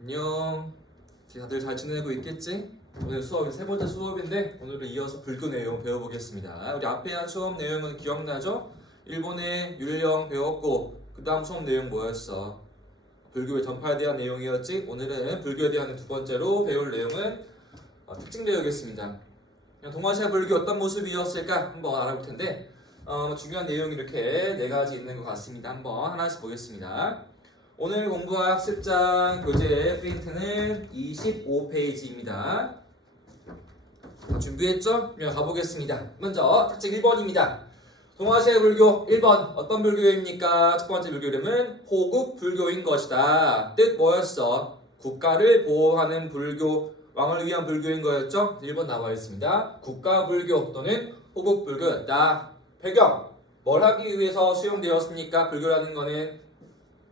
안녕. 다들 잘 지내고 있겠지? 오늘 수업이 세 번째 수업인데 오늘은 이어서 불교 내용 배워보겠습니다. 우리 앞에 한 수업 내용은 기억나죠? 일본의 율령 배웠고 그 다음 수업 내용 뭐였어? 불교의 전파에 대한 내용이었지? 오늘은 불교에 대한 두 번째로 배울 내용은 특징 배우겠습니다. 동아시아 불교 어떤 모습이었을까 한번 알아볼 텐데 중요한 내용이 이렇게 네 가지 있는 것 같습니다. 한번 하나씩 보겠습니다. 오늘 공부할 학습장 교재 프린트는 25페이지입니다. 준비했죠? 그럼 가보겠습니다. 먼저 특징 1번입니다. 동아시아 불교 1번 어떤 불교입니까? 첫 번째 불교 이름은 호국 불교인 것이다. 뜻 뭐였어? 국가를 보호하는 불교, 왕을 위한 불교인 거였죠? 1번 나와 있습니다. 국가 불교 또는 호국 불교였다. 배경 뭘 하기 위해서 수용되었습니까? 불교라는 거는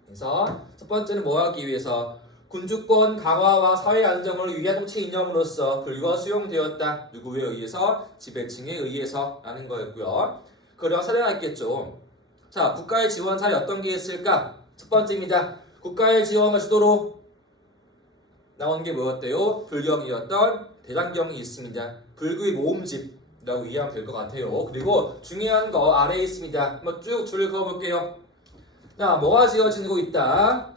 그래서 첫 번째는 뭐 하기 위해서 군주권 강화와 사회 안정을 위한 정치 이념으로서 불교가 수용되었다. 누구에 의해서? 지배층에 의해서 라는 거였고요. 그런 사례가 있겠죠. 자, 국가의 지원 사례 어떤 게 있을까? 첫 번째입니다. 국가의 지원과 주도로 나온 게 뭐였대요? 불경이었던 대장경이 있습니다. 불교의 모음집이라고 이해하면 될 것 같아요. 그리고 중요한 거 아래에 있습니다. 한번 쭉 줄을 그어볼게요. 자, 뭐가 지어지고 있다?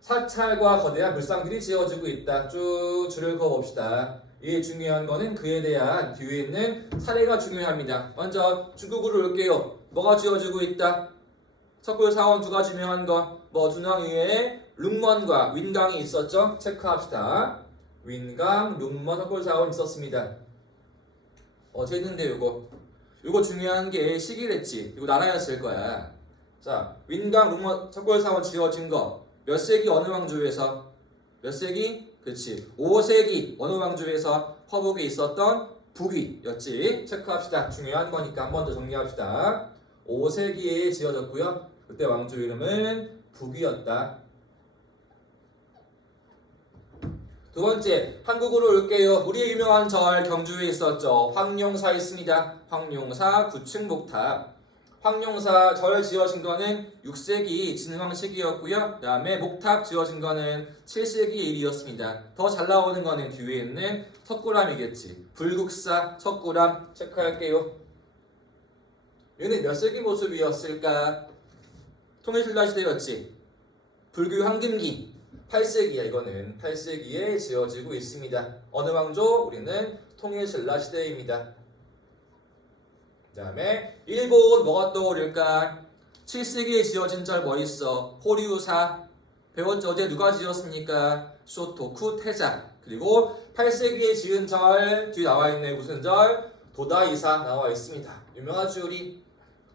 사찰과 거대한 물상들이 지어지고 있다. 쭉 줄을 그어봅시다. 이 중요한 거는 그에 대한 뒤에 있는 사례가 중요합니다. 먼저 중국으로 올게요. 뭐가 지어지고 있다? 석굴사원 두 가지 유명한 거. dunang 위에 룽먼과 윈강이 있었죠? 체크합시다. 윈강, 룽먼, 석굴사원 있었습니다. 재밌는데 요거 중요한 게 시기랬지. 이거 나라였을 거야. 자, 윈강, 룽먼, 석굴사원 지어진 거 몇 세기 어느 왕조에서? 몇 세기? 그치 5세기 어느 왕조에서 화북에 있었던 북위였지. 체크합시다. 중요한 거니까 한 번 더 정리합시다. 5세기에 지어졌고요. 그때 왕조 이름은 북위였다. 두 번째, 한국으로 올게요. 우리의 유명한 절 경주에 있었죠. 황룡사 있습니다. 황룡사 9층 목탑. 황룡사 절 지어진 거는 6세기 진흥왕 시기였고요. 그 다음에 목탑 지어진 거는 7세기 일이었습니다. 더 잘 나오는 거는 뒤에 있는 석굴암이겠지. 불국사, 석굴암 체크할게요. 얘는 몇 세기 모습이었을까? 통일신라 시대였지. 불교 황금기 8세기야. 이거는 8세기에 지어지고 있습니다. 어느 왕조? 우리는 통일신라 시대입니다. 그 다음에 일본 뭐가 떠오를까? 7세기에 지어진 절 뭐 있어? 호류사 배웠죠? 어제 누가 지었습니까? 쇼토쿠 태자. 그리고 8세기에 지은 절 뒤에 나와 있는 무슨 절? 도다이사 나와 있습니다. 유명하죠 우리?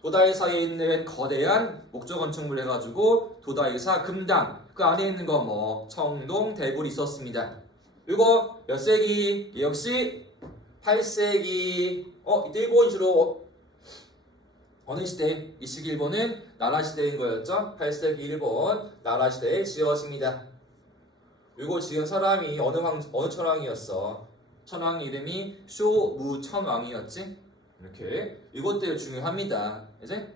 도다이사에 있는 거대한 목조 건축물 해가지고 도다이사 금당 그 안에 있는 거 뭐 청동 대굴이 있었습니다. 이거 몇 세기? 역시 8세기. 이때 일본 주로 어느 시대? 이 시기 일본은 나라 시대인 거였죠? 8세기 일본 나라 시대에 지어집니다. 이거 지은 사람이 어느 천왕이었어? 천왕 이름이 쇼무천왕이었지? 이렇게 이것들 중요합니다. 이제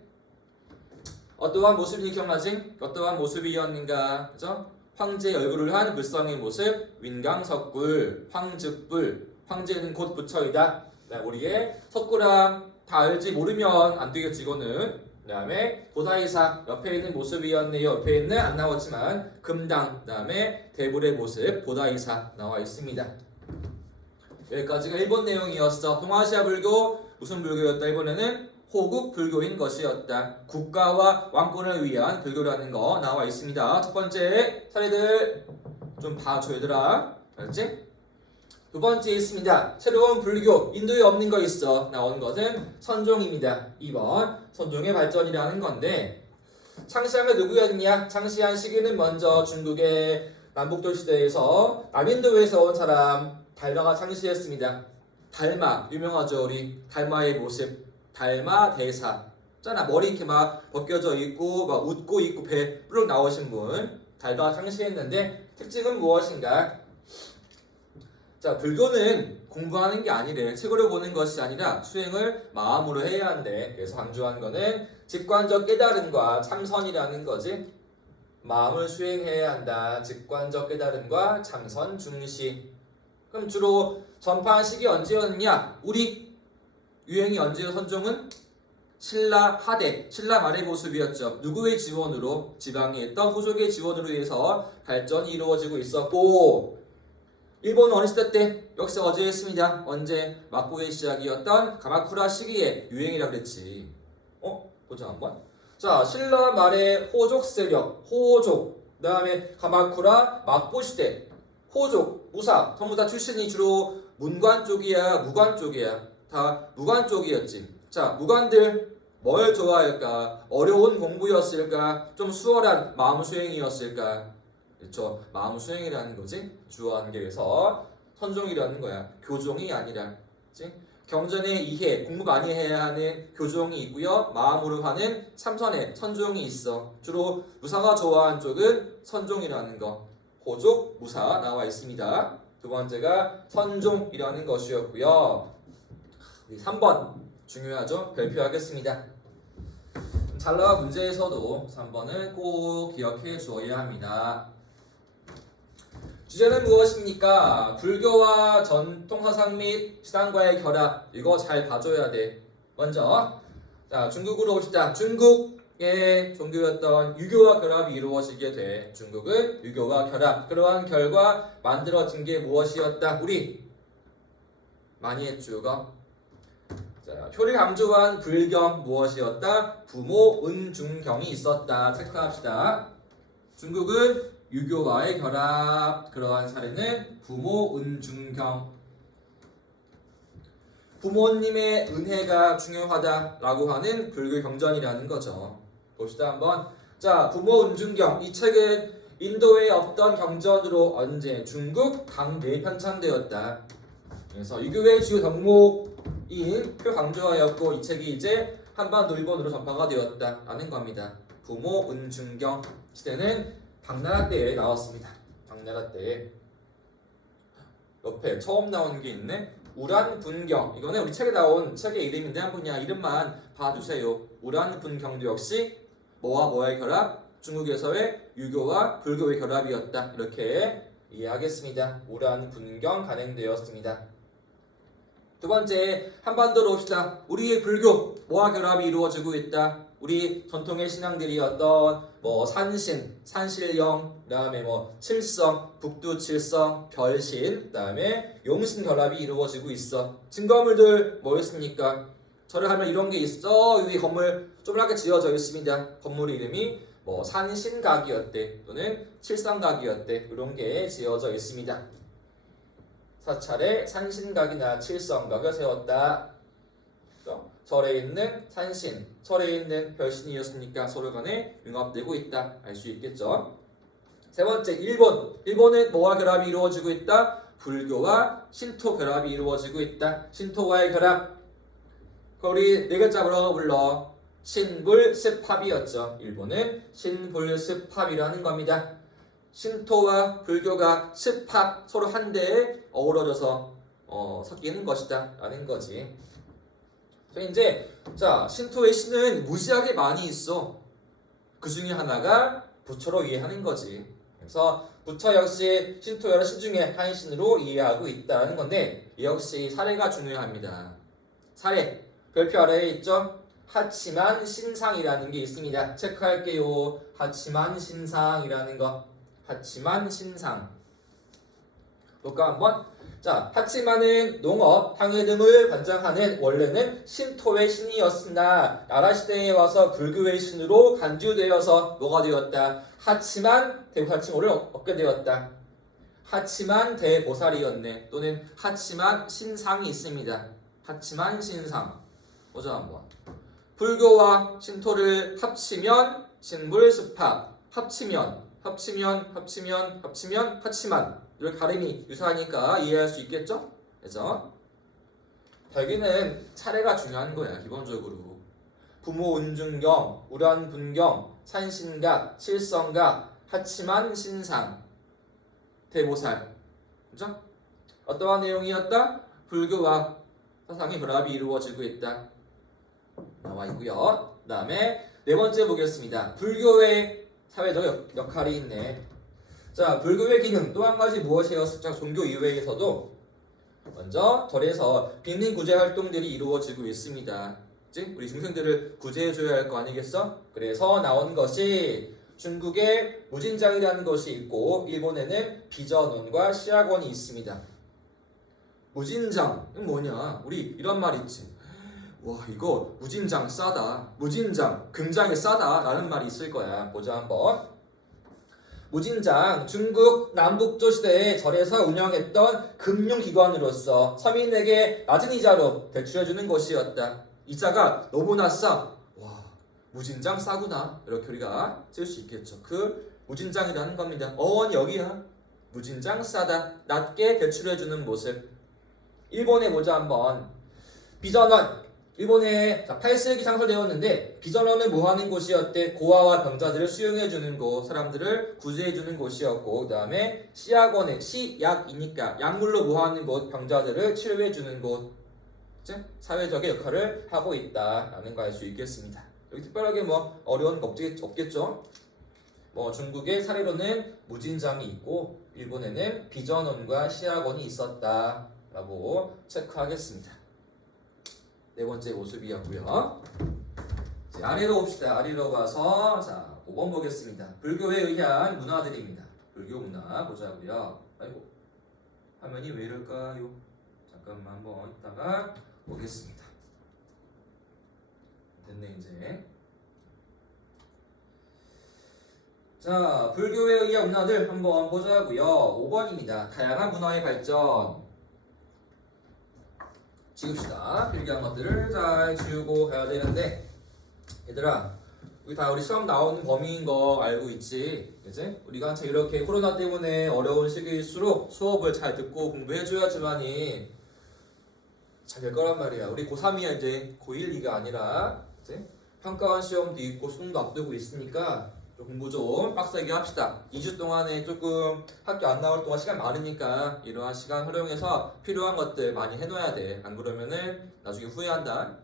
어떠한 모습이 기억나지? 어떠한 모습이었는가? 그죠? 황제의 얼굴을 한 불성의 모습, 윈강석굴, 황즉불, 황제는 곧 부처이다. 우리의 석굴암 다 알지? 모르면 안 되겠지 이거는. 그 다음에 도다이사 옆에 있는 모습이었네요. 옆에 있는 안 나왔지만 금당, 그 다음에 대불의 모습 도다이사 나와 있습니다. 여기까지가 일본 내용이었어. 동아시아 불교 무슨 불교였다? 일본에는 호국 불교인 것이었다. 국가와 왕권을 위한 불교라는 거 나와 있습니다. 첫 번째 사례들 좀 봐줘 얘들아. 알았지? 두 번째 있습니다. 새로운 불교, 인도에 없는 거 있어. 나온 것은 선종입니다. 2번 선종의 발전이라는 건데 창시한 게 누구였냐? 창시한 시기는 먼저 중국의 남북조 시대에서 남인도에서 온 사람 달마가 창시했습니다. 달마 유명하죠 우리? 달마의 모습 달마 대사 잖아. 머리 이렇게 막 벗겨져 있고 막 웃고 있고 배 뿔 나오신 분 달마가 창시했는데 특징은 무엇인가? 자, 불교는 공부하는 게 아니래. 책으로 보는 것이 아니라 수행을 마음으로 해야 한대. 그래서 강조한 거는 직관적 깨달음과 참선이라는 거지. 마음을 수행해야 한다. 직관적 깨달음과 참선 중시. 그럼 주로 전파한 시기 언제였느냐? 우리 유행이 언제요? 선종은 신라 하대, 신라 말의 모습이었죠. 누구의 지원으로? 지방에 있던 호족의 지원으로 해서 발전이 이루어지고 있었고, 일본은 어느 시대 때? 역시 어제 했습니다. 언제? 막고의 시작이었던 가마쿠라 시기에 유행이라 그랬지. 보자 한번. 자, 신라 말의 호족 세력, 호족, 그 다음에 가마쿠라 막고 시대, 호족, 무사, 전부 다 출신이 주로 문관 쪽이야, 무관 쪽이야? 다 무관 쪽이었지. 자, 무관들 뭘 좋아할까? 어려운 공부였을까? 좀 수월한 마음 수행이었을까? 그렇죠. 마음 수행이라는 거지. 주안계에서 선종이라는 거야. 교종이 아니라. 그치? 경전의 이해, 공부 많이 해야 하는 교종이 있고요. 마음으로 하는 참선의 선종이 있어. 주로 무사가 좋아하는 쪽은 선종이라는 거. 호족, 무사 나와 있습니다. 두 번째가 선종이라는 것이었고요. 3번 중요하죠? 별표하겠습니다. 잘 나와 문제에서도 3번은 꼭 기억해 주어야 합니다. 주제는 무엇입니까? 불교와 전통사상 및 시당과의 결합. 이거 잘 봐줘야 돼. 먼저 자, 중국으로 옵시다. 중국의 종교였던 유교와 결합이 이루어지게 돼. 중국은 유교와 결합. 그러한 결과 만들어진 게 무엇이었다? 우리 많이 했죠. 이거. 자, 효를 강조한 불경 무엇이었다? 부모 은중경이 있었다. 체크합시다. 중국은 유교와의 결합. 그러한 사례는 부모 은중경. 부모님의 은혜가 중요하다라고 하는 불교 경전이라는 거죠. 봅시다 한번. 자, 부모 은중경. 이 책은 인도에 없던 경전으로 언제 중국 강대에 편찬되었다. 그래서 유교의 주요 덕목인 표 강조하였고 이 책이 이제 한반도 일본으로 전파가 되었다라는 겁니다. 부모 은중경 시대는 당나라 때에 나왔습니다. 당나라 때에. 옆에 처음 나온 게 있네. 우란분경. 이거는 우리 책에 나온 책의 이름인데 한번 그냥 이름만 봐주세요. 우란분경도 역시 뭐와 뭐의 결합? 중국에서의 유교와 불교의 결합이었다. 이렇게 이해하겠습니다. 우란분경 간행되었습니다. 두 번째, 한반도로 옵시다. 우리의 불교 뭐와 결합이 이루어지고 있다? 우리 전통의 신앙들이었던 산신, 산신령, 그다음에 칠성, 북두칠성, 별신, 그다음에 용신 결합이 이루어지고 있어. 증거물들 뭐였습니까? 절에 가면 이런 게 있어. 위에 건물 조그맣게 지어져 있습니다. 건물 이름이 산신각이었대 또는 칠성각이었대. 이런 게 지어져 있습니다. 사찰에 산신각이나 칠성각을 세웠다. 절에 있는 산신, 절에 있는 별신이었으니까 서로 간에 융합되고 있다. 알 수 있겠죠. 세 번째, 일본은 뭐와 결합이 이루어지고 있다? 불교와 신토 결합이 이루어지고 있다. 신토와의 결합. 우리 네 글자 뭐라고 불러? 신불습합이었죠. 일본은 신불습합이라는 겁니다. 신토와 불교가 습합, 서로 한데에 어우러져서 섞이는 것이다 라는 거지. 이제 자, 신토의 신은 무지하게 많이 있어. 그 중에 하나가 부처로 이해하는 거지. 그래서 부처 역시 신토 여러 신 중에 한 신으로 이해하고 있다는 건데 역시 사례가 중요합니다. 사례 별표 아래에 있죠. 하치만 신상이라는 게 있습니다. 체크할게요. 하치만 신상이라는 거. 하치만 신상. 볼까 한번? 자, 하치만은 농업, 항해 등을 관장하는 원래는 신토의 신이었으나 나라 시대에 와서 불교의 신으로 간주되어서 뭐가 되었다? 하치만 대하칭호를 얻게 되었다. 하치만 대보살이었네. 또는 하치만 신상이 있습니다. 하치만 신상. 보자 한번. 불교와 신토를 합치면 신불습합. 합치면 하치만. 이렇게 발음이 유사하니까 이해할 수 있겠죠? 그래서 여기는 차례가 중요한 거야. 기본적으로 부모 은중경, 우란분경, 산신각, 칠성각, 하치만 신상, 대보살. 그죠? 어떠한 내용이었다? 불교와 사상의 결합이 이루어지고 있다. 나와 있고요. 그 다음에 네 번째 보겠습니다. 불교의 사회적 역할이 있네. 자, 불교의 기능 또 한 가지 무엇이었을까? 종교 이외에서도 먼저 절에서 빈민 구제 활동들이 이루어지고 있습니다. 그치? 우리 중생들을 구제해줘야 할 거 아니겠어? 그래서 나온 것이 중국에 무진장이라는 것이 있고 일본에는 비전원과 시학원이 있습니다. 무진장은 뭐냐? 우리 이런 말 있지. 와, 이거 무진장 싸다. 무진장 굉장히 싸다 라는 말이 있을 거야. 보자 한번. 무진장, 중국 남북조 시대에 절에서 운영했던 금융기관으로서 서민에게 낮은 이자로 대출해주는 곳이었다. 이자가 너무나 싸. 와, 무진장 싸구나. 이렇게 우리가 쓸 수 있겠죠. 그 무진장이라는 겁니다. 어원이 여기야. 무진장 싸다. 낮게 대출해주는 모습. 일본에 보자 한번. 비전원. 일본에 8세기 창설되었는데 비전원은 뭐하는 곳이었대? 고아와 병자들을 수용해주는 곳, 사람들을 구제해주는 곳이었고 그 다음에 시약원에 시약이니까 약물로 뭐하는 곳? 병자들을 치료해주는 곳, 즉 사회적인 역할을 하고 있다라는 거 알 수 있겠습니다. 여기 특별하게 뭐 어려운 거 없겠죠? 뭐 중국의 사례로는 무진장이 있고 일본에는 비전원과 시약원이 있었다라고 체크하겠습니다. 네 번째 모습이었고요. 자, 아래로 봅시다. 아래로 가서 자 5번 보겠습니다. 불교에 의한 문화들입니다. 불교 문화 보자고요. 아이고 화면이 왜 이럴까요? 잠깐만 한번 이따가 보겠습니다. 됐네 이제. 자, 불교에 의한 문화들 한번 보자고요. 5번입니다. 다양한 문화의 발전. 지읍시다. 필기한 것들을 잘 지우고 가야 되는데 얘들아 우리 시험 나오는 범위인 거 알고 있지? 그치? 우리가 한참 이렇게 코로나 때문에 어려운 시기일수록 수업을 잘 듣고 공부해줘야지만이 잘 될 거란 말이야. 우리 고3이야 이제 고1, 2가 아니라 그치? 평가원 시험도 있고 수능도 앞두고 있으니까 공부 좀 빡세게 합시다. 2주 동안에 조금 학교 안 나올 동안 시간 많으니까 이러한 시간 활용해서 필요한 것들 많이 해놔야 돼. 안 그러면은 나중에 후회한다.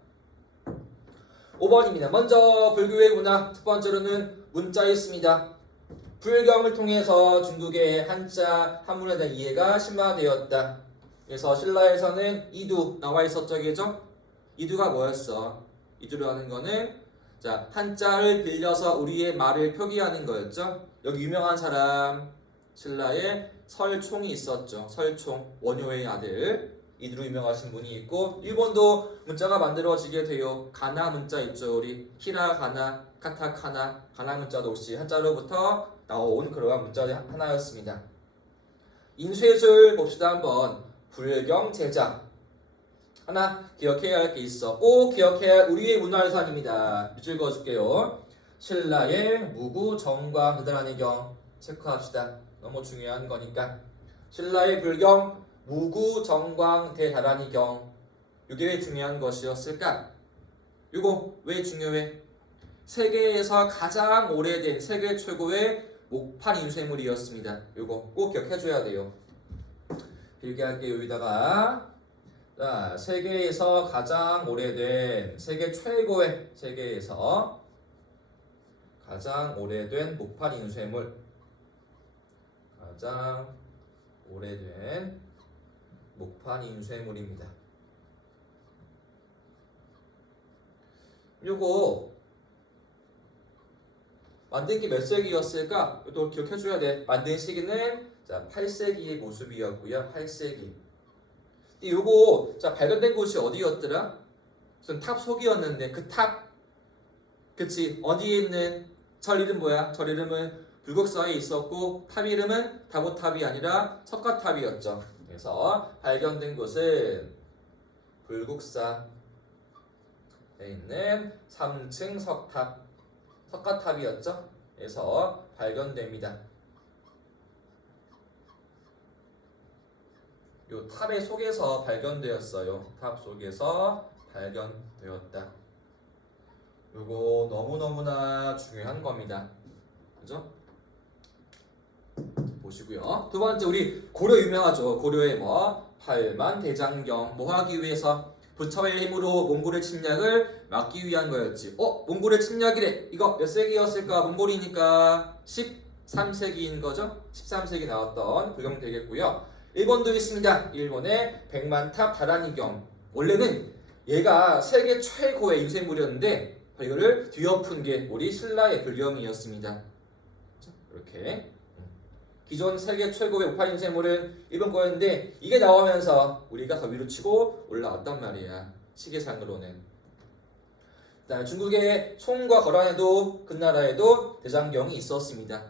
5번입니다. 먼저 불교의 문화 첫 번째로는 문자였습니다. 불경을 통해서 중국의 한자 한문에 대한 이해가 심화되었다. 그래서 신라에서는 이두 나와 있었죠, 그죠? 이두가 뭐였어? 이두라는 거는 자, 한자를 빌려서 우리의 말을 표기하는 거였죠. 여기 유명한 사람 신라에 설총이 있었죠. 설총 원효의 아들 이두로 유명하신 분이 있고 일본도 문자가 만들어지게 돼요. 가나 문자 있죠. 우리 히라가나, 카타카나, 가나 문자도 혹시 한자로부터 나온 그러한 문자 하나였습니다. 인쇄술 봅시다 한번. 불경 제작 하나 기억해야 할 게 있어. 꼭 기억해야 할 우리의 문화유산입니다. 밑줄 그어줄게요. 신라의 무구 정광 대단한의경 체크합시다. 너무 중요한 거니까. 신라의 불경 무구 정광 대단한의경 이게 왜 중요한 것이었을까? 이거 왜 중요해? 세계에서 가장 오래된 세계 최고의 목판 인쇄물이었습니다. 이거 꼭 기억해줘야 돼요. 필기할게요. 여기다가 자, 세계에서 가장 오래된 세계 최고의 세계에서 가장 오래된 목판 인쇄물 가장 오래된 목판 인쇄물입니다. 요거 만든 게 몇 세기였을까? 또 기억해줘야 돼. 만든 시기는 자 8세기의 모습이었고요. 8세기. 요거 자 발견된 곳이 어디였더라? 무슨 탑 속이었는데 그 탑 그치 어디에 있는 절 이름 뭐야? 절 이름은 불국사에 있었고 탑 이름은 다보탑이 아니라 석가탑이었죠. 그래서 발견된 곳은 불국사에 있는 3층 석탑 석가탑이었죠. 그래서 발견됩니다. 요 탑의 속에서 발견되었어요. 탑 속에서 발견되었다. 요거 너무너무나 중요한 겁니다. 그죠? 보시고요. 두 번째 우리 고려 유명하죠. 고려의 뭐 팔만대장경 뭐 하기 위해서 부처의 힘으로 몽골의 침략을 막기 위한 거였지. 몽골의 침략이래. 이거 몇 세기였을까? 몽골이니까 13세기인 거죠. 13세기 나왔던 불경 되겠고요. 일본도 있습니다. 일본의 백만탑 다라니경. 원래는 얘가 세계 최고의 유생물이었는데 이거를 뒤엎은 게 우리 신라의 불경이었습니다. 이렇게 기존 세계 최고의 우파 유생물은 일본 거였는데 이게 나오면서 우리가 더 위로 치고 올라왔단 말이야. 시계상으로는. 그다음에 중국의 송과 거란에도 금나라에도 대장경이 있었습니다.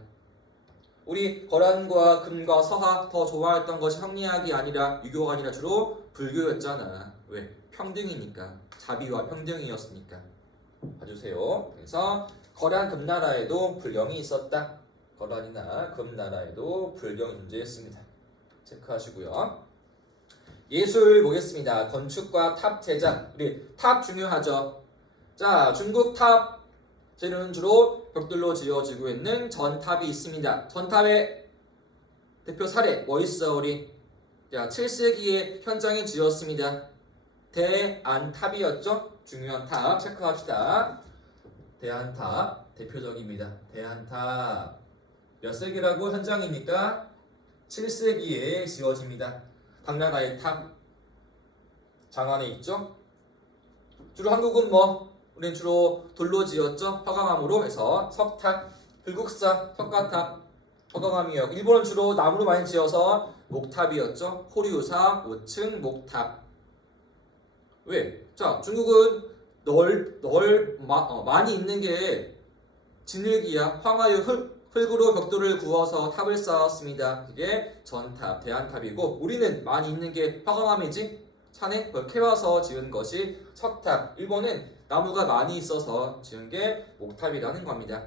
우리 거란과 금과 서하 더 좋아했던 것이 성리학이 아니라 유교가 아니라 주로 불교였잖아. 왜? 평등이니까. 자비와 평등이었으니까. 봐주세요. 그래서 거란 금나라에도 불경이 있었다. 거란이나 금나라에도 불경이 존재했습니다. 체크하시고요. 예술 보겠습니다. 건축과 탑 제작. 우리 탑 중요하죠. 자, 중국 탑 재료는 주로 벽돌로 지어지고 있는 전탑이 있습니다. 전탑의 대표 사례 뭐 있어 우리? 자, 7세기에 현장에 지었습니다. 대안탑이었죠. 중요한 탑 체크합시다. 대안탑 대표적입니다. 대안탑 몇 세기라고 현장이니까 7세기에 지어집니다. 당나라의 탑 장안에 있죠. 주로 한국은 뭐? 우리는 주로 돌로 지었죠. 화강암으로 해서 석탑, 불국사, 석가탑, 화강암이요. 일본은 주로 나무로 많이 지어서 목탑이었죠. 호류사, 5층 목탑. 왜? 자, 중국은 많이 있는 게 진흙이야. 황하유 흙으로 벽돌을 구워서 탑을 쌓았습니다. 그게 전탑, 대안탑이고 우리는 많이 있는 게 화강암이지. 산에 캐와서 지은 것이 석탑. 일본은 나무가 많이 있어서 지은 게 목탑이라는 겁니다.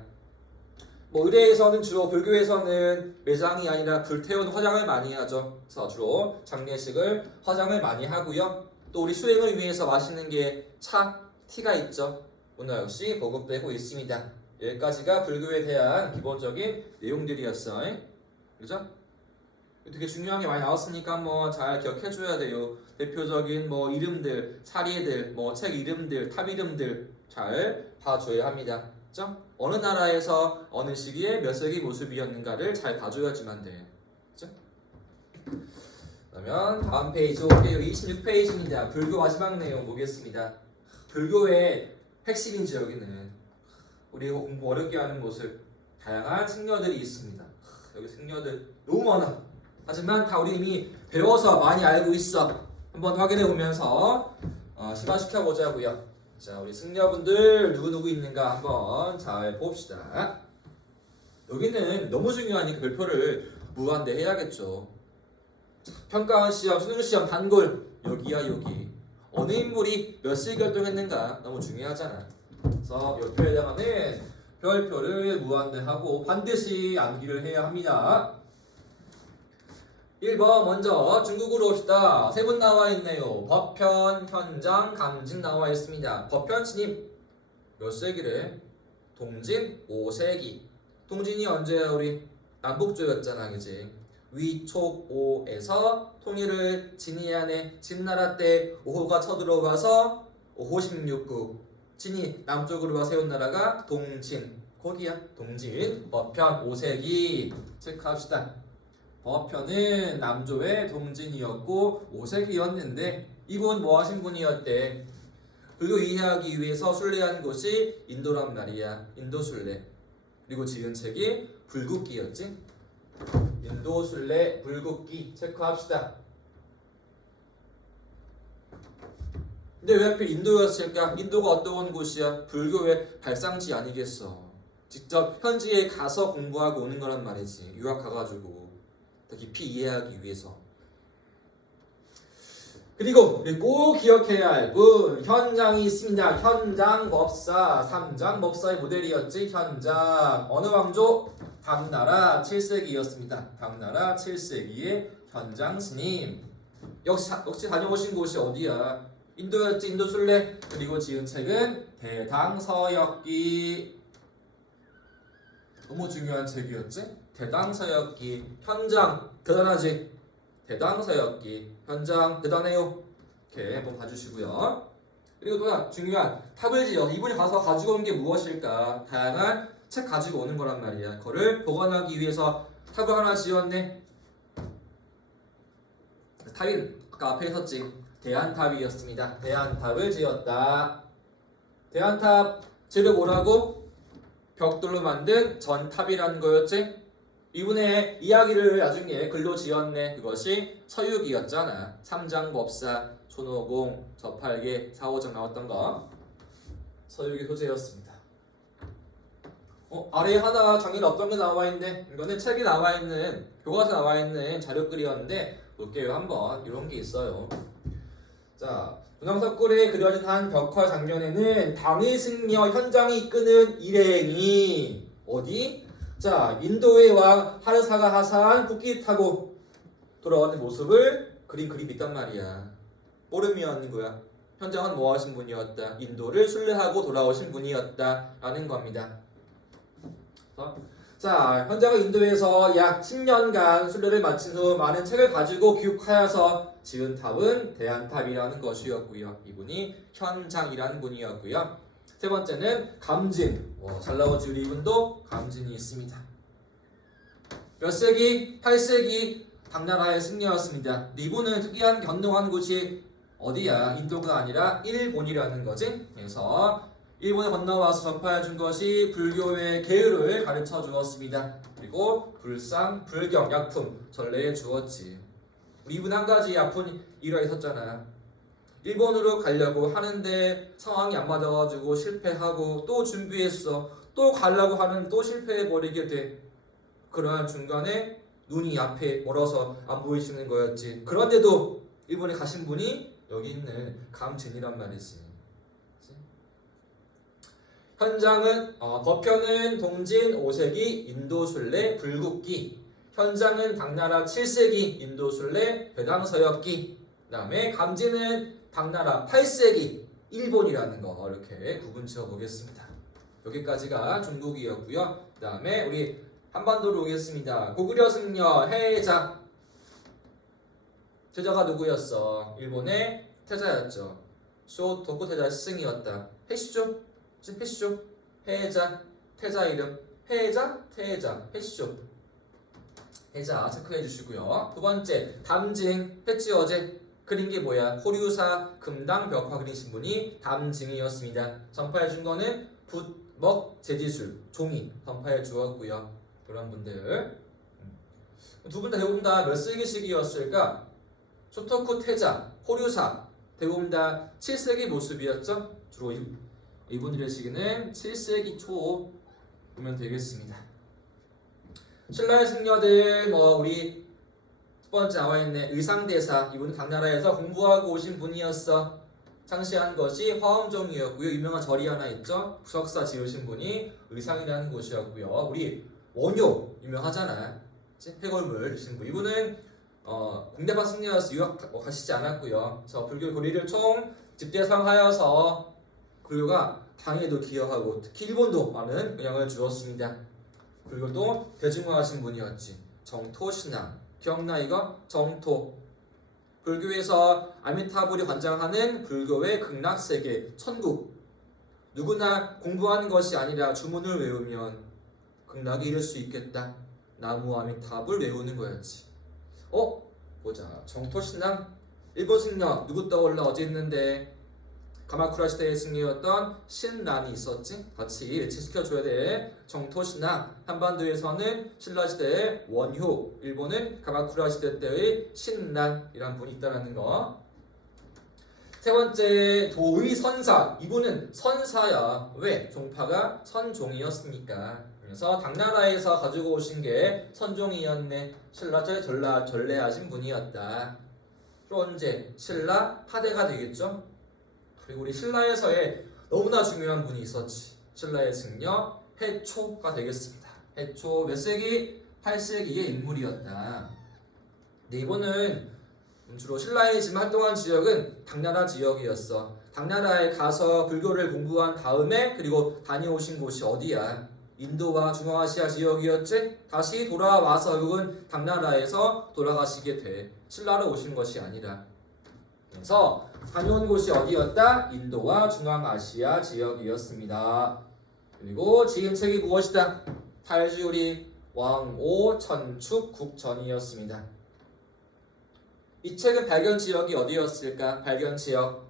뭐 의례에서는 주로 불교에서는 매장이 아니라 불태운 화장을 많이 하죠. 그래서 주로 장례식을 화장을 많이 하고요. 또 우리 수행을 위해서 마시는 게 차, 티가 있죠. 오늘 역시 보급되고 있습니다. 여기까지가 불교에 대한 기본적인 내용들이었어요. 그죠? 되게 중요한 게 많이 나왔으니까 뭐 잘 기억해줘야 돼요. 대표적인 뭐 이름들, 사례들, 뭐 책 이름들, 탑 이름들 잘 봐줘야 합니다. 그죠? 어느 나라에서 어느 시기에 몇 세기 모습이었는가를 잘 봐줘야지만 돼. 그죠? 그러면 다음 페이지 올게요. 26페이지입니다. 불교 마지막 내용 보겠습니다. 불교의 핵심인지 여기는 우리 공부 어렵게 하는 모습 다양한 승려들이 있습니다. 여기 승려들 너무 많아. 하지만 다 우리 이미 배워서 많이 알고 있어. 한번 확인해 보면서 심화시켜 보자고요. 자, 우리 승려분들 누구 있는가 한번 잘 봅시다. 여기는 너무 중요하니까 별표를 무한대 해야겠죠. 평가원 시험, 수능 시험 단골 여기야 여기. 어느 인물이 몇 시 결정했는가 너무 중요하잖아. 그래서 옆에다가는 별표를 무한대하고 반드시 암기를 해야 합니다. 1번 먼저 중국어로 봅시다. 세 분 나와 있네요. 법편, 현장, 강진 나와 있습니다. 법편 진입 몇 세기래? 동진 5세기. 동진이 언제야 우리? 남북조였잖아 그지? 위촉오에서 통일을 진이안에 진나라 때 오호가 쳐들어와서 오호 16국 진이 남쪽으로 와 세운 나라가 동진. 거기야 동진. 법편 5세기 체크합시다. 법편은 남조의 동진이었고 5세기였는데 이분 뭐 하신 분이었대? 불교 이해하기 위해서 순례한 곳이 인도란 말이야. 인도 순례. 그리고 지은 책이 불국기였지. 인도 순례 불국기 체크합시다. 근데 왜 하필 인도였을까? 인도가 어떤 곳이야? 불교의 발상지 아니겠어. 직접 현지에 가서 공부하고 오는 거란 말이지. 유학 가가지고 더 깊이 이해하기 위해서. 그리고 우리 꼭 기억해야 할 분 현장이 있습니다. 현장 법사, 삼장 법사의 모델이었지. 현장 어느 왕조? 당나라 7세기였습니다. 당나라 7세기의 현장 스님. 역시 다녀오신 곳이 어디야? 인도였지. 인도 순례. 그리고 지은 책은 대당서역기. 너무 중요한 책이었지. 대당서역기. 현장 대단하지. 대당서역기. 현장 대단해요. 이렇게 한번 봐주시고요. 그리고 또 중요한 탑을 지어 이분이 가서 가지고 온 게 무엇일까? 다양한 책 가지고 오는 거란 말이야. 그거를 보관하기 위해서 탑을 하나 지었네. 탑이 아까 앞에 있었지. 대안탑이었습니다. 대안탑을 지었다. 대안탑 재료 뭐라고? 벽돌로 만든 전탑이라는 거였지. 이분의 이야기를 나중에 글로 지었네. 그것이 서유기였잖아. 삼장법사, 손오공, 저팔계, 사오정 나왔던 거. 서유기 소재였습니다. 아래에 하나 장일 어떤 게 나와 있는데 이거는 책에 나와 있는 교과서에 나와 있는 자료글이었는데 볼게요. 한번 이런 게 있어요. 자, 분황석굴에 그려진 한 벽화 장면에는 당의 승려 현장이 이끄는 일행이 어디? 자, 인도의 왕 하르사가 하사한 국기 타고 돌아오는 모습을 그린 그림이 있단 말이야. 모르면 거야. 현장은 뭐 하신 분이었다. 인도를 순례하고 돌아오신 분이었다라는 겁니다. 자, 현장은 인도에서 약 10년간 순례를 마친 후 많은 책을 가지고 귀국하여서 지은 탑은 대안탑이라는 것이었고요. 이분이 현장이라는 분이었고요. 세 번째는 감진. 잘 나오지 우리 이분도 감진이 있습니다. 몇 세기? 8세기 당나라의 승려였습니다. 이분은 특이한 견동한 곳이 어디야? 인도가 아니라 일본이라는 거지. 그래서 일본에 건너와서 전파해 준 것이 불교의 계율을 가르쳐 주었습니다. 그리고 불상, 불경, 약품 전래해 주었지. 우리 이분 한 가지 아픈 일화 있었잖아. 일본으로 가려고 하는데 상황이 안 맞아가지고 실패하고 또 준비했어. 또 가려고 하는 또 실패해버리게 돼. 그러한 중간에 눈이 앞에 멀어서 안 보이시는 거였지. 그런데도 일본에 가신 분이 여기 있는 감진이란 말이지. 현장은 거편은 동진 5세기 인도순례 불국기, 현장은 당나라 7세기 인도순례 배당서역기, 그 다음에 감진은 당나라 8세기 일본이라는 거 이렇게 구분 지어 보겠습니다. 여기까지가 중국이었고요. 그 다음에 우리 한반도로 오겠습니다. 고구려 승려 해자. 제자가 누구였어? 일본의 태자였죠. 쇼토쿠 태자 스승이었다. 해시죠? 해시죠? 해자, 태자 이름. 해자, 태자, 해시죠? 해자 체크해 주시고요. 두 번째, 담징. 했지 어제. 그린 게 뭐야? 호류사 금당 벽화 그리신 분이 담징이었습니다. 전파해 준 거는 붓, 먹, 제지술, 종이 전파해 주었고요. 그런 분들. 두 분 다 대부분 다 몇 세기식이었을까? 쇼토쿠 태자, 호류사 대부분 다 7세기 모습이었죠. 주로 이분들의 시기는 7세기 초 보면 되겠습니다. 신라의 승려들 우리 첫 번째 나와 있는 의상대사. 이분 당나라에서 공부하고 오신 분이었어. 창시한 것이 화엄종이었고요. 유명한 절이 하나 있죠. 구석사 지으신 분이 의상이라는 곳이었고요. 우리 원효 유명하잖아. 해골물 주신 분. 이분은 공대파 승려여서 유학 가시지 않았고요. 그래서 불교 교리를 총 집대성하여서 불교가 당에도 기여하고 특히 일본도 많은 영향을 주었습니다. 불교도 대중화하신 분이었지. 정토신앙 기억나 이거? 정토. 불교에서 아미타불이 관장하는 불교의 극락세계 천국. 누구나 공부하는 것이 아니라 주문을 외우면 극락에 이를 수 있겠다. 나무 아미타불 외우는 거였지. 보자. 정토신앙 일본 승려 누구 떠올라? 어제 있는데 가마쿠라 시대의 승리였던 신난이 있었지. 같이 일치시켜줘야 돼. 정토신앙 한반도에서는 신라 시대의 원효, 일본은 가마쿠라 시대 때의 신난이란 분이 있다는 거. 세 번째 도의선사. 이분은 선사야. 왜? 종파가 선종이었으니까. 그래서 당나라에서 가지고 오신 게 선종이었네. 신라제 전래하신 분이었다. 또 언제? 신라 파대가 되겠죠. 그리고 우리 신라에서의 너무나 중요한 분이 있었지. 신라의 승려 해초가 되겠습니다. 해초 몇 세기? 8세기의 인물이었다. 근데 이분은 주로 신라에 지금 활동한 지역은 당나라 지역이었어. 당나라에 가서 불교를 공부한 다음에 그리고 다녀오신 곳이 어디야? 인도와 중앙아시아 지역이었지? 다시 돌아와서 결국은 당나라에서 돌아가시게 돼. 신라로 오신 것이 아니라. 그래서 다녀온 곳이 어디였다? 인도와 중앙아시아 지역이었습니다. 그리고 지은책이 무엇이다? 팔주리 왕오 천축 국전이었습니다. 이 책은 발견 지역이 어디였을까? 발견 지역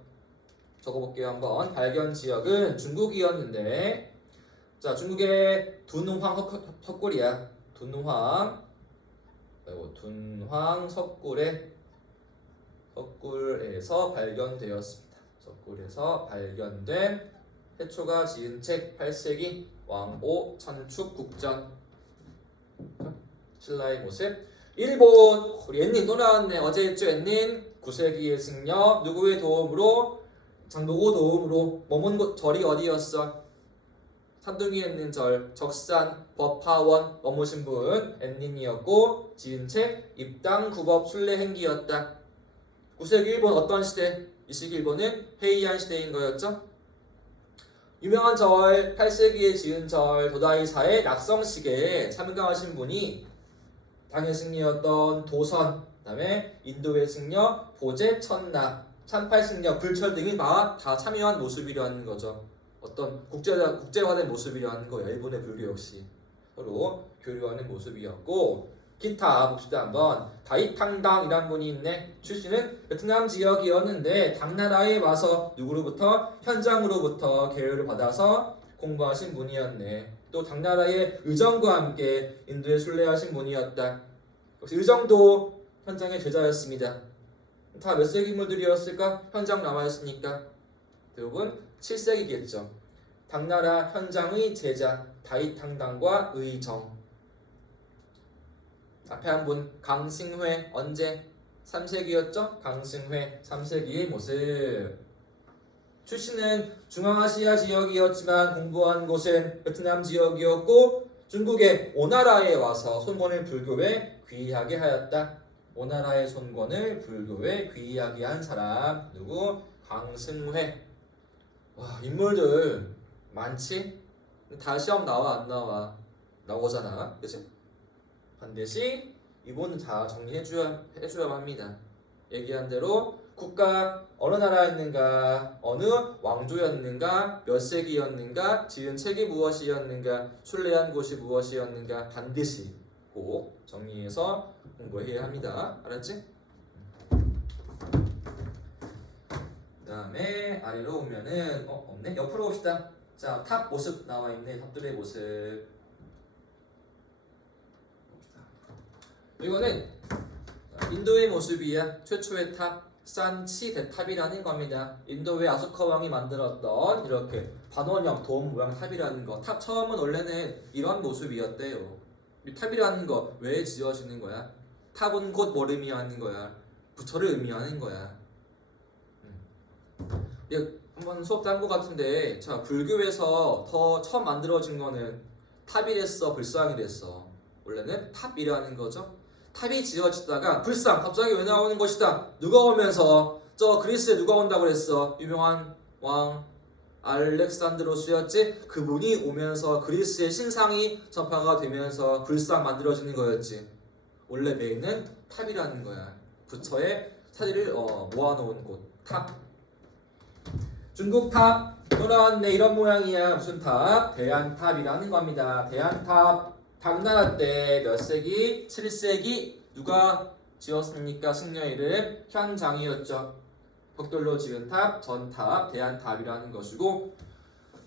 적어볼게요 한번. 발견 지역은 중국이었는데, 자 중국의 둔황 석굴이야. 둔황 석굴에서 발견되었습니다. 석굴에서 발견된 태초가 지은 책 8세기 왕오 천축 국전. 신라의 모습. 일본 우리 엔닌 또 나왔네. 어제 했죠 엔닌. 9세기의 승려 누구의 도움으로? 장노고 도움으로 머문 곳 절이 어디였어? 산둥이에 있는 절 적산 법화원 머무신 분 엔닌이었고 지은 책 입당 구법 순례 행기였다. 9세기 일본 어떤 시대? 이 시기 일본은 헤이안 시대인 거였죠. 유명한 절 8세기에 지은 절 도다이사의 낙성식에 참가하신 분이 당의 승려였던 도선, 그다음에 인도의 승려 보제 천나, 참팔 승려 불철 등이 다 참여한 모습이라는 거죠. 어떤 국제화된 모습이라는 거예요. 일본의 불교 역시 서로 교류하는 모습이었고, 기타 봅시다 한번. 다이탕당이란 분이 있네. 출신은 베트남 지역이었는데 당나라에 와서 누구로부터? 현장으로부터 계율을 받아서 공부하신 분이었네. 또 당나라의 의정과 함께 인도에 순례하신 분이었다. 역시 의정도 현장의 제자였습니다. 다 몇 세기 인물들이었을까? 현장 남아있으니까 대부분 7세기겠죠. 당나라 현장의 제자 다이탕당과 의정. 앞에 한 분 강승회 언제? 3세기였죠? 강승회 3세기의 모습. 출신은 중앙아시아 지역이었지만 공부한 곳은 베트남 지역이었고 중국의 오나라에 와서 손권을 불교에 귀의하게 하였다. 오나라의 손권을 불교에 귀의하게 한 사람 누구? 강승회. 와 인물들 많지? 다 시험 나와 안 나와? 나오잖아, 그치? 반드시 이분은 다 정리해줘야 합니다. 얘기한 대로 국가 어느 나라였는가, 어느 왕조였는가, 몇 세기였는가, 지은 책이 무엇이었는가, 순례한 곳이 무엇이었는가 반드시 꼭 정리해서 공부해야 합니다. 알았지? 그 다음에 아래로 오면은 없네? 옆으로 봅시다. 자, 탑 모습 나와있네. 탑들의 모습. 이거는 인도의 모습이야. 최초의 탑 산치 대탑이라는 겁니다. 인도의 아소카 왕이 만들었던 이렇게 반원형 돔 모양 탑이라는 거. 탑 처음은 원래는 이런 모습이었대요. 이 탑이라는 거 왜 지어지는 거야? 탑은 곧 뭘 의미하는 거야? 부처를 의미하는 거야. 한번 수업 딴 거 같은데, 자 불교에서 더 처음 만들어진 거는 탑이 됐어, 불상이 됐어. 원래는 탑이라는 거죠. 탑이 지어지다가 불상 갑자기 왜 나오는 것이다. 누가 오면서 저 그리스에 누가 온다고 그랬어? 유명한 왕 알렉산드로스였지. 그분이 오면서 그리스의 신상이 전파가 되면서 불상 만들어지는 거였지. 원래 메인은 탑이라는 거야. 부처의 사리를 모아놓은 곳 탑. 중국 탑 또 나왔네. 이런 모양이야. 무슨 탑? 대안탑이라는 겁니다. 대안탑 당나라 때 몇 세기? 7세기. 누가 지었습니까? 승려 이름 현장이었죠. 벽돌로 지은 탑, 전탑, 대안탑이라는 것이고,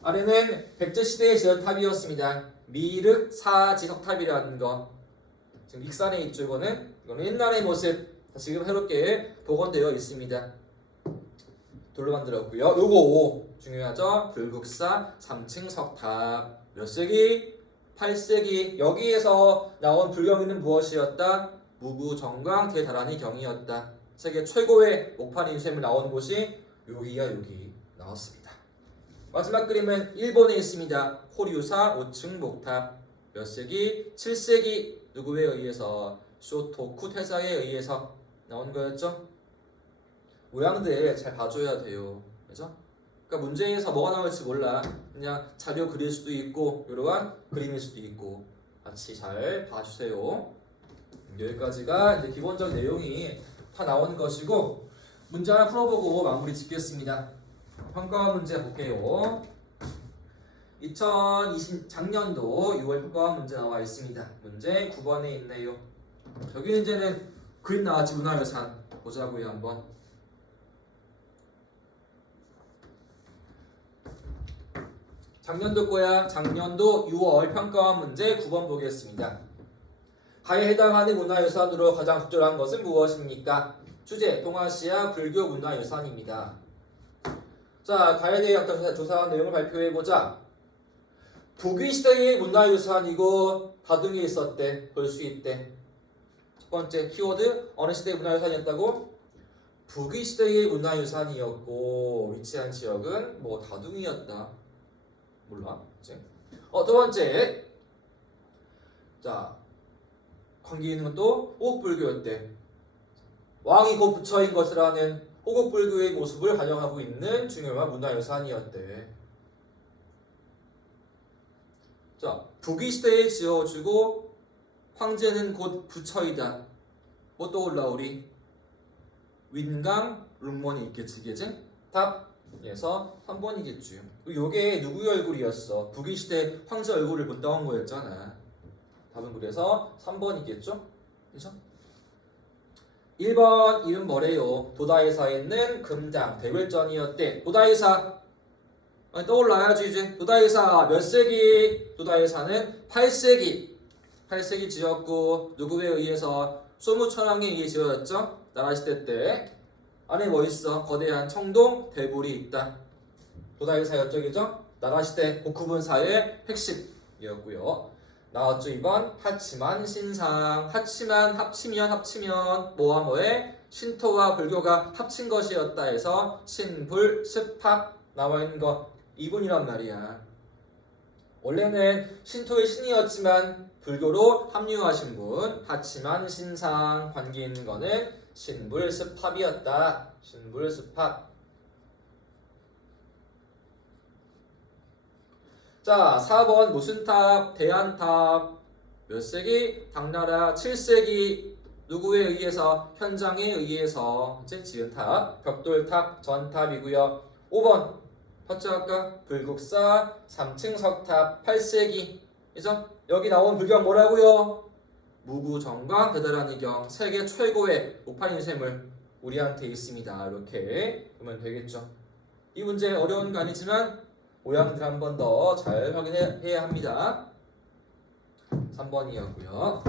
아래는 백제시대에 지은 탑이었습니다. 미륵사지석탑이라는 거. 지금 익산에 있죠. 이거는 옛날의 모습. 지금 새롭게 복원되어 있습니다. 돌로 만들었고요. 요거 중요하죠. 불국사 3층 석탑. 몇 세기? 8세기. 여기에서 나온 불경이는 무엇이었다? 무구정광 대다란이 경이었다. 세계 최고의 목판 인쇄물 나온 곳이 여기야. 여기 나왔습니다. 마지막 그림은 일본에 있습니다. 호류사 5층 목탑. 몇 세기? 7세기. 누구에 의해서? 쇼토쿠 태사에 의해서 나온 거였죠. 모양들 잘 봐줘야 돼요. 그죠? 그러니까 문제에서 뭐가 나올지 몰라. 그냥 자료 그릴 수도 있고 이러한 그림일 수도 있고 같이 잘 봐주세요. 여기까지가 이제 기본적인 내용이 다 나온 것이고, 문제 하나 풀어보고 마무리 짓겠습니다. 평가 문제 볼게요. 2020 작년도 6월 평가원 문제 나와 있습니다. 문제 9번에 있네요. 여기 이제는 그림 나왔지. 문화유산 보자고요 한번. 작년도 거야. 작년도 6월 평가원 문제 9번 보겠습니다. 가에 해당하는 문화유산으로 가장 적절한 것은 무엇입니까? 주제 동아시아 불교 문화유산입니다. 자, 가에 대해 약간 조사한 내용을 발표해보자. 북위시대의 문화유산이고 다둥이 있었대. 볼 수 있대. 첫 번째 키워드 어느 시대의 문화유산이었다고? 북위시대의 문화유산이었고 위치한 지역은 뭐 다둥이였다. 몰라. 그치? 두 번째 자 관계 있는 것도 호국불교였대. 왕이 곧 부처인 것을 아는 호국불교의 모습을 가정하고 있는 중요한 문화유산이었대. 자, 북위시대에 지어주고 황제는 곧 부처이다. 뭐 떠올라오리? 윈강 룸몬이 있겠지, 그지? 답에서 3번이겠지. 요게 누구의 얼굴이었어? 북위시대 황제 얼굴을 못 나온 거였잖아. 답은 그래서 3번이겠죠? 그죠? 1번 이름 뭐래요? 도다이사에 있는 금당 대궐전이었대. 도다이사 떠올라야지 이제. 도다이사 몇 세기? 도다이사는 8세기. 8세기 지었고 누구에 의해서 소무천왕에 의해 지어졌죠? 나라시대 때. 안에 뭐 있어? 거대한 청동 대불이 있다. 도다이사였죠, 그죠? 나라시대 고쿠분사의 핵심이었고요. 나왔죠. 2번 하치만 신상. 하치만 합치면 뭐와 뭐에? 신토와 불교가 합친 것이었다 해서 신불 스팝 나와 있는 거 2분이란 말이야. 원래는 신토의 신이었지만 불교로 합류하신 분. 하치만 신상. 관계 있는 거는 신불 스팝이었다. 신불 스팝. 자, 4번 무슨 탑? 대안탑. 몇 세기? 당나라 7세기. 누구에 의해서? 현장에 의해서 이제 지은 탑. 벽돌탑, 전탑이고요. 5번 봤죠 아까? 불국사 3층 석탑 8세기. 그죠? 여기 나온 불경 뭐라고요? 무구정강 대단한 이경. 세계 최고의 오판인 샘을 우리한테 있습니다. 이렇게 보면 되겠죠. 이 문제 어려운 거 아니지만 모양들 한 번 더 잘 확인해야 합니다. 3번이었고요.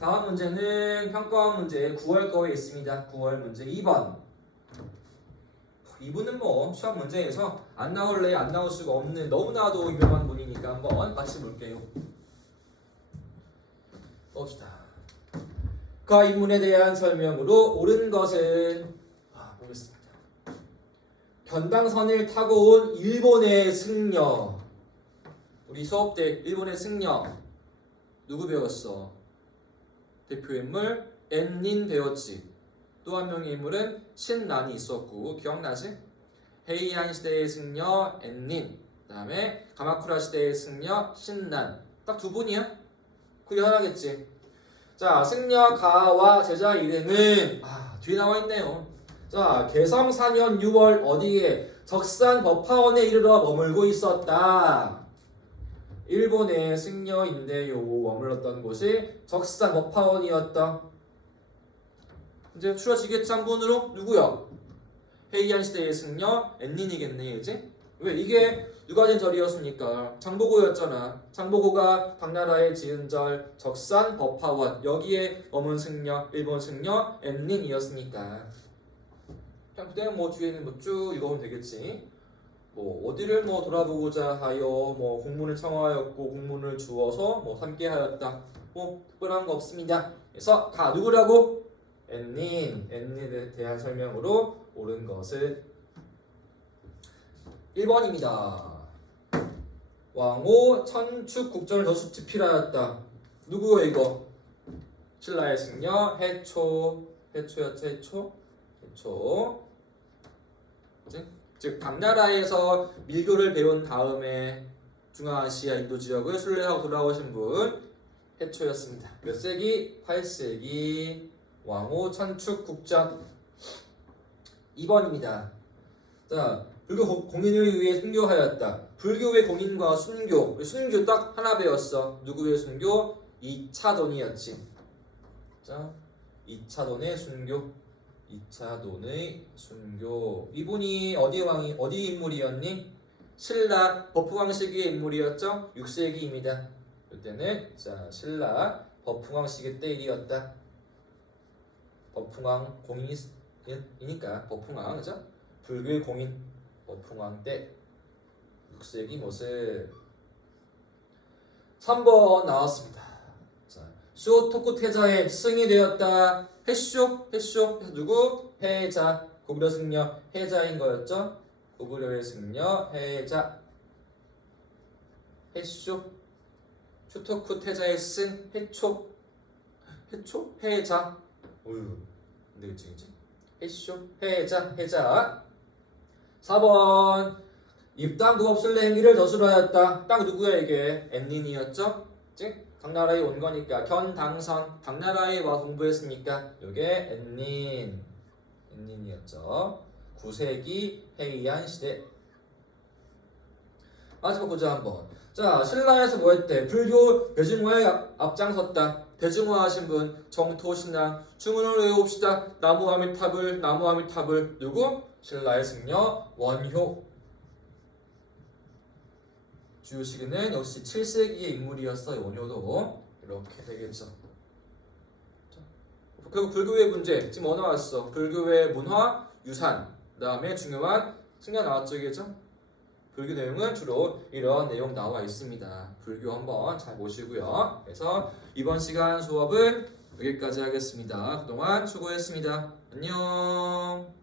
다음 문제는 평가원 문제 9월 거에 있습니다. 9월 문제 2번. 이분은 뭐 시험 문제에서 안 나올래 안 나올 수가 없는 너무나도 유명한 분이니까 한번 같이 볼게요. 봅시다. 그 인문에 대한 설명으로 옳은 것은 보겠습니다. 견당선을 타고 온 일본의 승려. 우리 수업 때 일본의 승려 누구 배웠어? 대표 인물 엔닌 배웠지. 또 한 명의 인물은 신난이 있었고 기억나지? 헤이안 시대의 승려 엔닌, 그 다음에 가마쿠라 시대의 승려 신난. 딱 두 분이야? 그게 하나겠지. 자, 승려 가와 제자 일행은 뒤에 나와 있네요. 자, 개성 4년 6월 어디에? 적산 법화원에 이르러 머물고 있었다. 일본의 승려인데요. 머물렀던 곳이 적산 법화원이었다. 이제 추려지겠지 한 분으로? 누구야? 헤이안 시대의 승려 엔닌이겠네. 이제 왜 이게 누가 진 절이었습니까? 장보고였잖아. 장보고가 당나라의 지은 절 적산 법화원 여기에 머문 승려 일본 승려 엔닌이었으니까. 그냥 뭐 뒤에는 뭐 쭉 읽어보면 되겠지. 뭐 어디를 뭐 돌아보고자 하여 뭐 공문을 청하였고 공문을 주어서 뭐 삼게하였다. 뭐 특별한 거 없습니다. 그래서 가 누구라고? 엔닌에 대한 설명으로 옳은 것은 1번입니다. 왕호 천축 국전을 더수치 필하였다. 누구요 이거? 신라의 승려 해초였죠. 해초. 즉 당나라에서 밀교를 배운 다음에 중앙아시아 인도 지역을 순례하고 돌아오신 분 해초였습니다. 몇 세기? 8세기. 왕호 천축 국전 2번입니다. 자, 불교 공인을 위해 순교하였다. 불교의 공인과 순교 딱 하나 배웠어. 누구의 순교? 이차돈이었지. 자, 이차돈의 순교. 이차돈의 순교. 이분이 어디 인물이었니? 신라 법흥왕 시기의 인물이었죠. 6세기입니다. 이때는 자 신라 법흥왕 시기 때 일이었다. 법흥왕 공인이니까 법흥왕 그죠? 불교의 공인 법흥왕 때 6세기 모습. 3번 나왔습니다. 자, 쇼토쿠 태자의 승이 되었다. 해쇼 누구? 해자. 고구려 승려 해자인 거였죠. 고구려의 승려 해자. 해쇼 쇼토쿠 태자의 승 해초 해자. 어휴 안되겠지 이제. 해쇼 해자. 4번 입당구업 순례 행위를 저술하였다. 딱 누구야 이게? 엠린이었죠? 즉 당나라에 온 거니까 견당선 당나라에 와 공부했으니까 이게 엠린이었죠. 9세기 해이안 시대. 마지막 보자 한번. 자 신라에서 뭐 했대? 불교 대중화에 앞장섰다. 대중화하신 분 정토신앙. 주문을 외웁시다. 나무 아미타불 누구? 신라의 승려 원효. 주요 시기는 역시 7세기의 인물이었어. 원효도 이렇게 되겠죠. 그리고 불교의 문제 지금 뭐 나왔어? 불교의 문화 유산. 그다음에 중요한 승려 나왔죠, 이게죠? 불교 내용은 주로 이런 내용 나와 있습니다. 불교 한번 잘 보시고요. 그래서 이번 시간 수업은 여기까지 하겠습니다. 그동안 수고했습니다. 안녕.